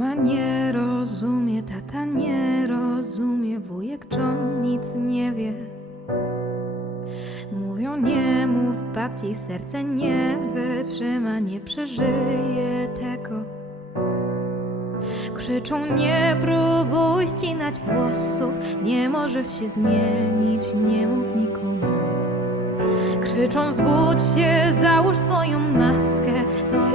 Mama nie rozumie, tata nie rozumie, wujek John nic nie wie. Mówią nie mów babci, serce nie wytrzyma, nie przeżyje tego. Krzyczą nie próbuj ścinać włosów, nie możesz się zmienić, nie mów nikomu. Krzyczą zbudź się, załóż swoją maskę, to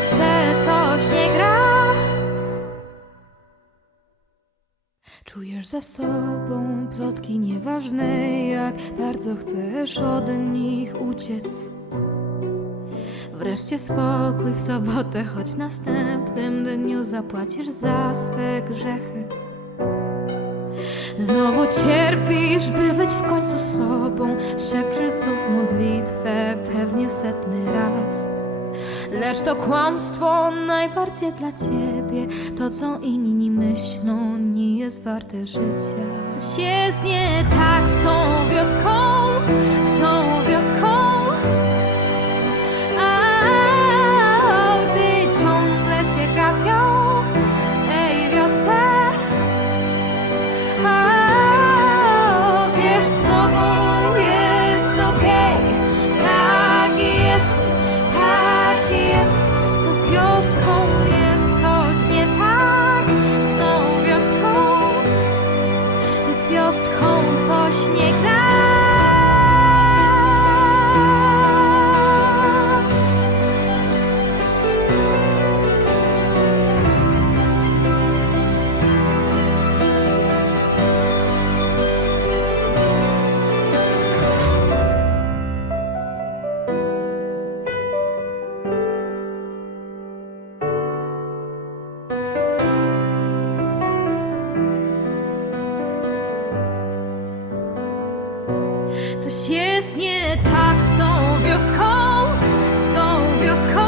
wiosce coś nie gra. Czujesz za sobą plotki nieważne, jak bardzo chcesz od nich uciec. Wreszcie spokój w sobotę, choć następnym dniu zapłacisz za swe grzechy. Znowu cierpisz, by być w końcu sobą. Szepczesz znów modlitwę, pewnie setny raz. Lecz to kłamstwo najbardziej dla ciebie. To, co inni myślą, nie jest warte życia. Coś jest nie tak z tą wioską, z tą wioską. To z coś nie gra. Coś jest nie tak z tą wioską, z tą wioską.